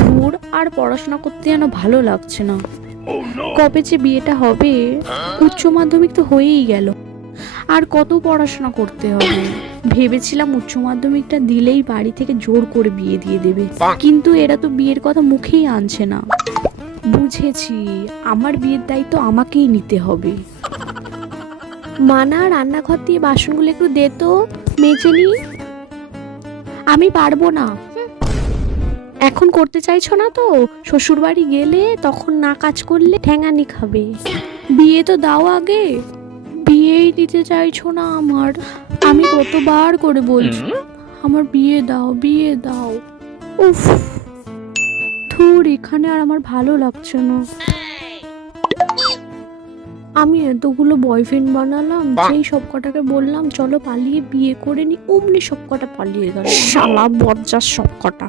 ধুর, আর পড়াশোনা করতে যেন ভালো লাগছে না। কবে যে বিয়েটা হবে? উচ্চ মাধ্যমিক তো হয়েই গেল, আর কত পড়াশোনা করতে হবে। ভেবেছিলাম উচ্চ মাধ্যমিকটা দিলেই বাড়ি থেকে জোর করে বিয়ে দিয়ে দেবে, কিন্তু এরা তো বিয়ের কথা মুখেই আনছে না। বুঝেছি, আমার বিয়ের দায়িত্ব আমাকেই নিতে হবে। মানা, রান্নাঘর দিয়ে বাসনগুলো একটু দে তো, মেজে নি। আমি পারবো না। এখন করতে চাইছো না তো? শ্বশুর বাড়ি গেলে তখন না কাজ করলে ঠ্যাঙানি খাবে। বিয়ে তো দাও আগে। বিয়েই দিতে চাইছো না আমার। আমি কতবার করে বলছি আমার বিয়ে দাও, বিয়ে দাও। উফ, ধুর, এখানে আর আমার ভালো লাগছে না। আমি এতগুলো বয়ফ্রেন্ড বানালাম, সেই সব কটাকে বললাম চলো পালিয়ে বিয়ে করে নি, অমনি সব কটা পালিয়ে গেল। শালা বজ্জাত সব কটা।